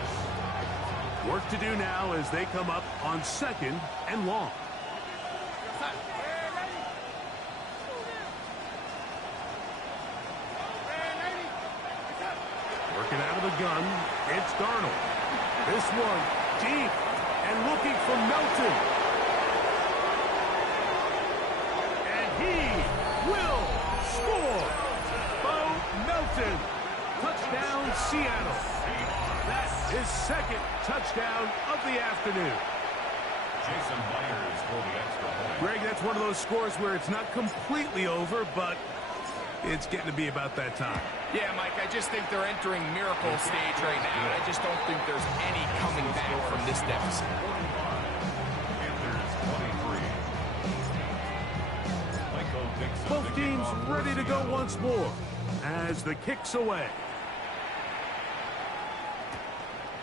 Work to do now as they come up on 2nd and long. Working out of the gun, it's Darnold. This one deep. And looking for Melton. And he will score. Bo Melton. Touchdown, Seattle. That's his 2nd touchdown of the afternoon. Jason Myers for the extra point. Greg, that's one of those scores where it's not completely over, but it's getting to be about that time. Yeah, Mike, I just think they're entering miracle stage right now, and I just don't think there's any coming back from this deficit. Both teams ready to go once more as the kick's away.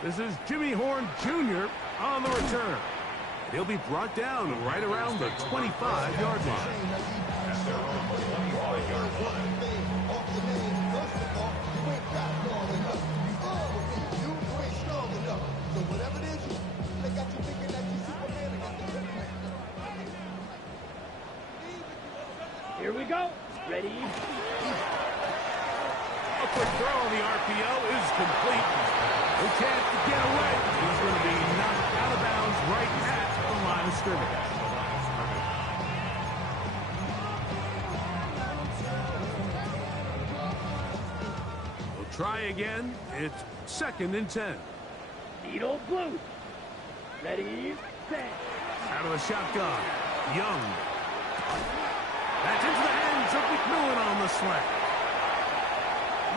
This is Jimmy Horn Jr. on the return. He'll be brought down right around the 25-yard line. Here we go. Ready? A quick throw on the RPO is complete. No chance to get away. He's going to be knocked out of bounds right at the line of scrimmage. We'll try again. It's 2nd and 10. Needle blue. Ready, set. Out of the shotgun. Young. That's into the hands of McMillan on the slant.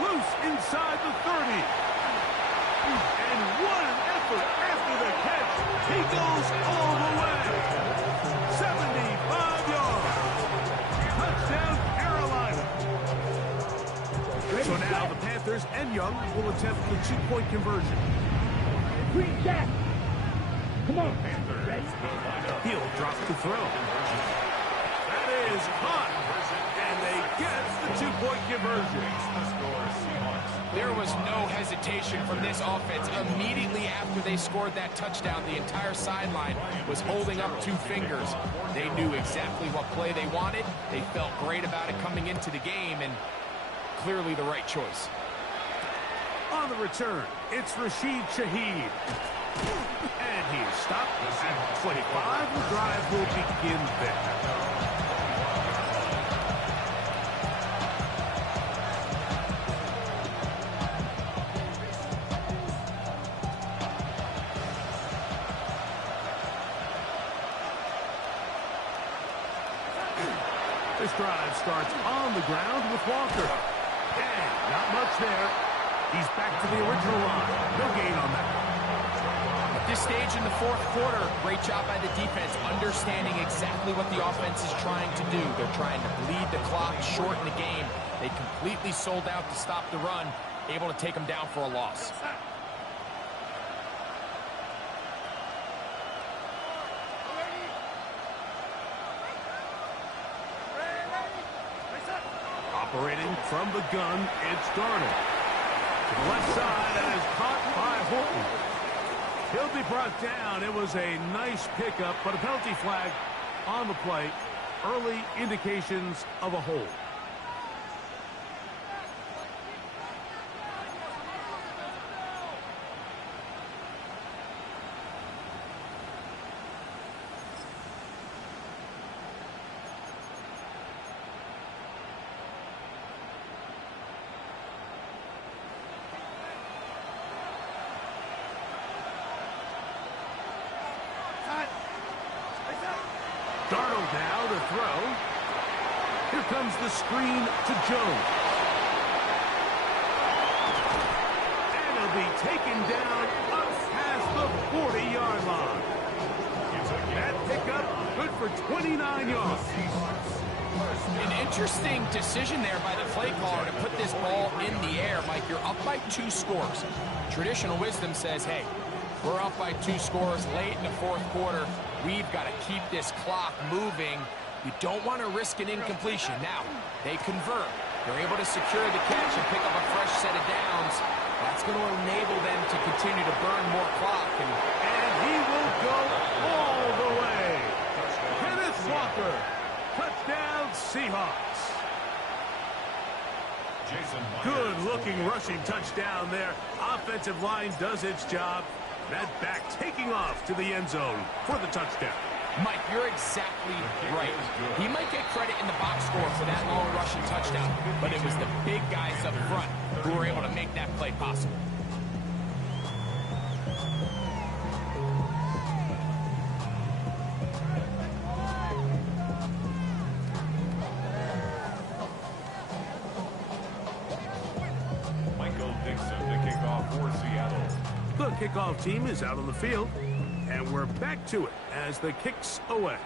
Loose inside the 30. And what an effort after the catch. He goes all the way. 75 yards. Touchdown, Carolina. So now the Panthers Panthers and Young will attempt the two-point conversion. Green Jack. Come on. Ready? He'll drop to throw. That is caught. And they get the two-point conversion. There was no hesitation from this offense. Immediately after they scored that touchdown, the entire sideline was holding up two fingers. They knew exactly what play they wanted. They felt great about it coming into the game, and clearly the right choice. On the return, it's Rashid Shaheed. And he is stopped at 25. The drive will begin there. This drive starts on the ground with Walker. And not much there. He's back to the original line. No gain on that. At this stage in the fourth quarter, great job by the defense, understanding exactly what the offense is trying to do. They're trying to bleed the clock, shorten the game. They completely sold out to stop the run, able to take them down for a loss. Operating from the gun, it's Darnold. To the left side, and is caught by Horton. He'll be brought down. It was a nice pickup, but a penalty flag on the play. Early indications of a hold. Darnold now to throw. Here comes the screen to Jones. And he'll be taken down up past the 40-yard line. That pickup good for 29 yards. An interesting decision there by the play caller to put this ball in the air. Mike, you're up by 2 scores. Traditional wisdom says, hey, we're up by 2 scores late in the fourth quarter. We've got to keep this clock moving. You don't want to risk an incompletion. Now, they convert. They're able to secure the catch and pick up a fresh set of downs. That's going to enable them to continue to burn more clock. And he will go all the way. Kenneth Walker. Touchdown, Seahawks. Good-looking rushing touchdown there. Offensive line does its job. That back taking off to the end zone for the touchdown. Mike, you're exactly right. He might get credit in the box score for that long rushing touchdown, but it was the big guys up front who were able to make that play possible. The kickoff team is out on the field, and we're back to it as the kick's away.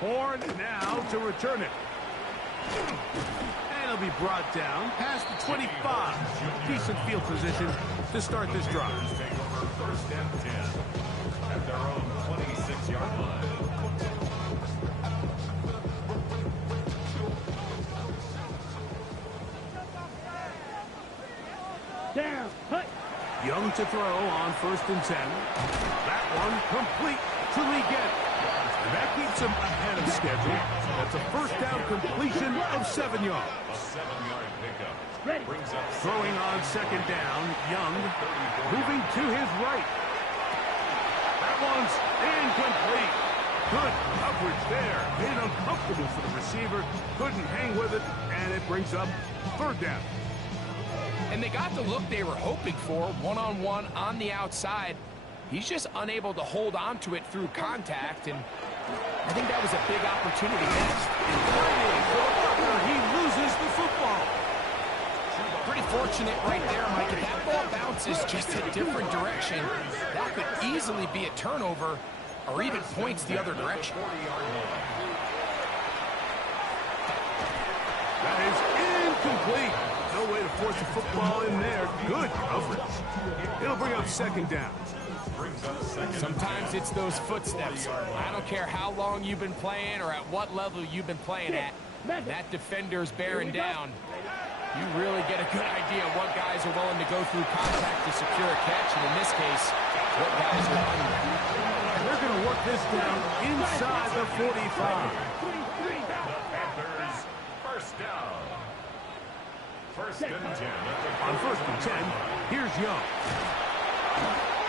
Horn now to return it. And he'll be brought down past the 25. Decent field position to start this drive. First and 10 at their own 26-yard line. Down. Hut. Young to throw on 1st and 10. That one complete to Leggett. And that keeps him ahead of schedule. That's a first down completion of 7 yards. A 7-yard pickup. Ready. Brings up Throwing on 2nd down, Young moving to his right. That one's incomplete. Good coverage there. Made it uncomfortable for the receiver. Couldn't hang with it, and it brings up 3rd down. And they got the look they were hoping for, one-on-one on the outside. He's just unable to hold on to it through contact, and I think that was a big opportunity missed. He loses the football. Pretty fortunate right there, Mike. If that ball bounces just a different direction, that could easily be a turnover or even points the other direction. That is incomplete. No way to force the football in there. Good coverage. It'll bring up second down. Sometimes it's those footsteps. I don't care how long you've been playing or at what level you've been playing at. That defender's bearing down. You really get a good idea of what guys are willing to go through contact to secure a catch, and in this case, what guys are under. And they're going to work this down inside the 45. Panthers, first down. First and 10. On first and 10, here's Young.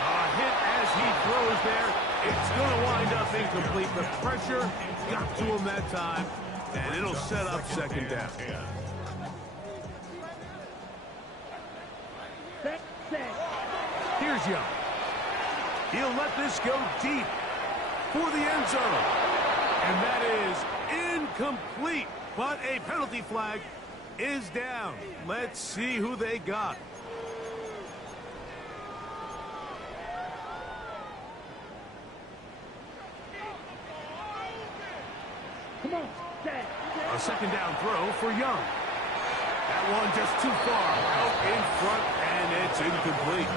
A hit as he throws there. It's going to wind up incomplete. The pressure got to him that time, and it'll set up second down. Here's Young. He'll let this go deep for the end zone. And that is incomplete. But a penalty flag is down. Let's see who they got. Come on, Dad. A second down throw for Young. That one just too far out in front, and it's incomplete.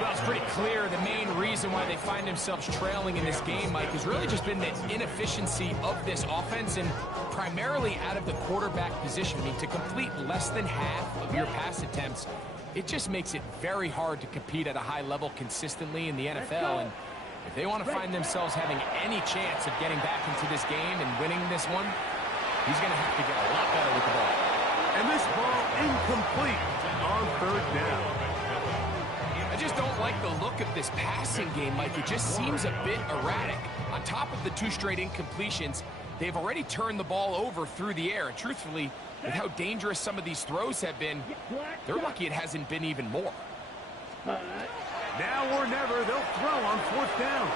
Well, it's pretty clear the main reason why they find themselves trailing in this game, Mike, has really just been the inefficiency of this offense and primarily out of the quarterback position. I mean, to complete less than half of your pass attempts, it just makes it very hard to compete at a high level consistently in the NFL. And if they want to find themselves having any chance of getting back into this game and winning this one, he's going to have to get a lot better with the ball. And this ball incomplete on third down. I just don't like the look of this passing game, Mike. It just seems a bit erratic. On top of the 2 straight incompletions, they've already turned the ball over through the air. And truthfully, with how dangerous some of these throws have been, they're lucky it hasn't been even more. Now or never, they'll throw on fourth down.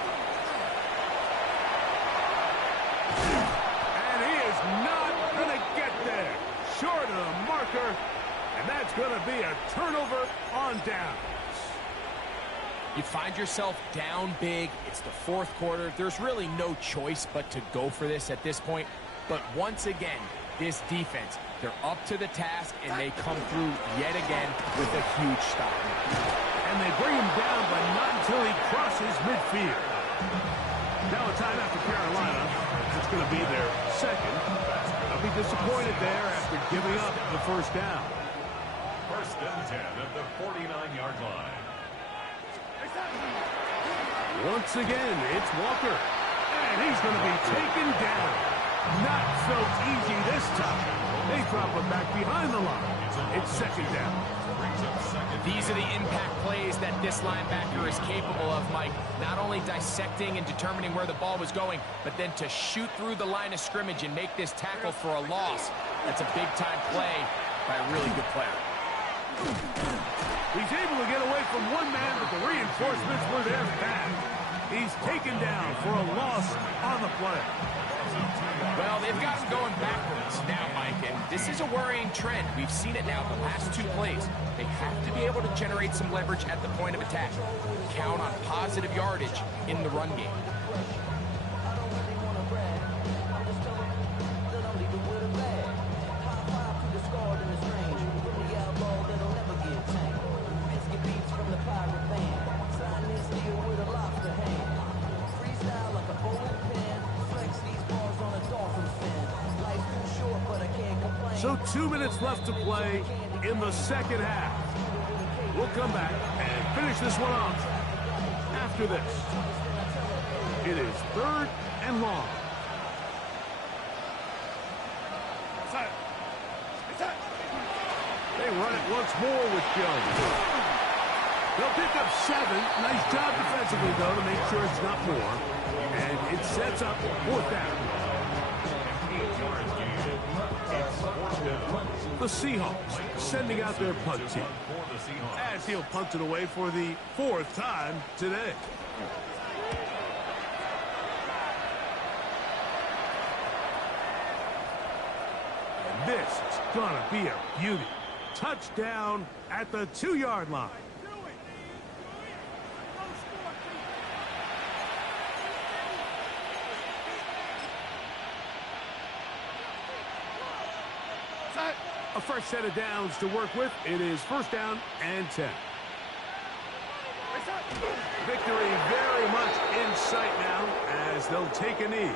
And he is not going to get there. Short of the marker, and that's going to be a turnover on downs. You find yourself down big. It's the fourth quarter. There's really no choice but to go for this at this point. But once again, this defense, they're up to the task, and they come through yet again with a huge stop. And they bring him down, but not until he crosses midfield. Now a timeout for Carolina. It's going to be their second. They'll be disappointed there after giving up the first down. First and 10 at the 49-yard line. Once again, it's Walker. And he's going to be taken down. Not so easy this time. They drop him back behind the line. It's second down. These are the impact plays that this linebacker is capable of, Mike. Not only dissecting and determining where the ball was going, but then to shoot through the line of scrimmage and make this tackle for a loss. That's a big-time play by a really good player. He's able to get away from one man, but the reinforcements were there fast. He's taken down for a loss on the play. Well, they've got him going backwards now, Mike, and this is a worrying trend. We've seen it now the last 2 plays. They have to be able to generate some leverage at the point of attack. Count on positive yardage in the run game. So 2 minutes left to play in the second half. We'll come back and finish this one off after this. It is third and long. They run it once more with Jones. They'll pick up 7. Nice job defensively, though, to make sure it's not more. And it sets up fourth down. The Seahawks sending out their punt team. As he'll punt it away for the 4th time today. And this is gonna be a beauty. Touchdown at the 2-yard line. A fresh set of downs to work with. It is first down and 10. Victory very much in sight now as they'll take a knee.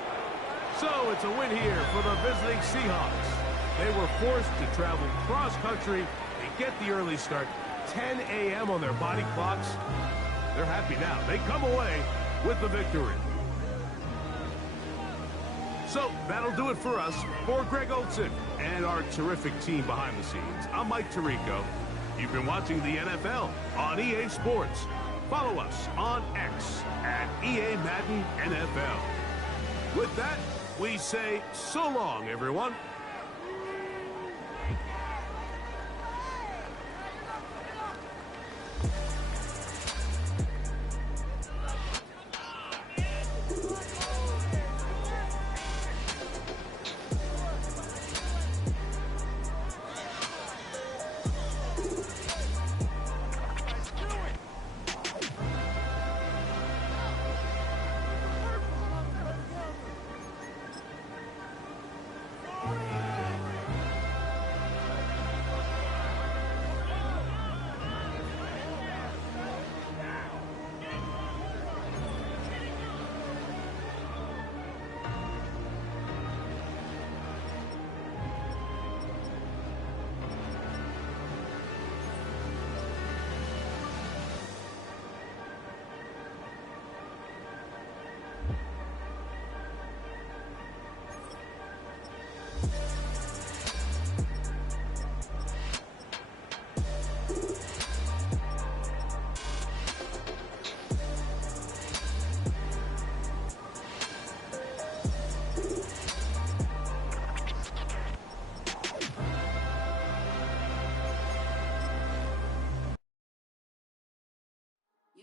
So it's a win here for the visiting Seahawks. They were forced to travel cross-country and get the early start. 10 a.m. on their body clocks. They're happy now. They come away with the victory. So that'll do it for us. For Greg Olson and our terrific team behind the scenes, I'm Mike Tirico. You've been watching the NFL on EA Sports. Follow us on X at EA Madden NFL. With that, we say so long, everyone.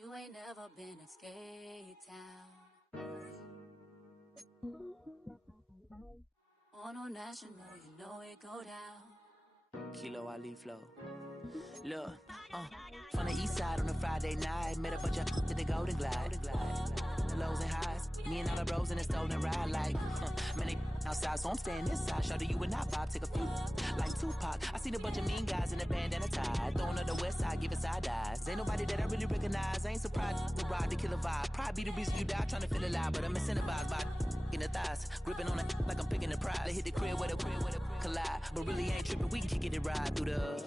You ain't never been in Skate Town. On a national, you know it go down. Kilo Ali flow. Look, from the east side on a Friday night, met a bunch of to the Golden Glide. The lows and highs, me and all the bros in a stolen ride like, man, they outside, so I'm staying this side. Shout to you and I vibe, take a few like Tupac. I seen a bunch of mean guys in a bandana tie, throwing up the west side, giving side eyes. Ain't nobody that I really recognize. I ain't surprised to ride the killer vibe. Probably be the reason you die trying to feel alive, but I'm incentivized by in the thighs, gripping on it like I'm picking the prize. They hit the crib where the collide, but really ain't tripping. We can kick it and ride through the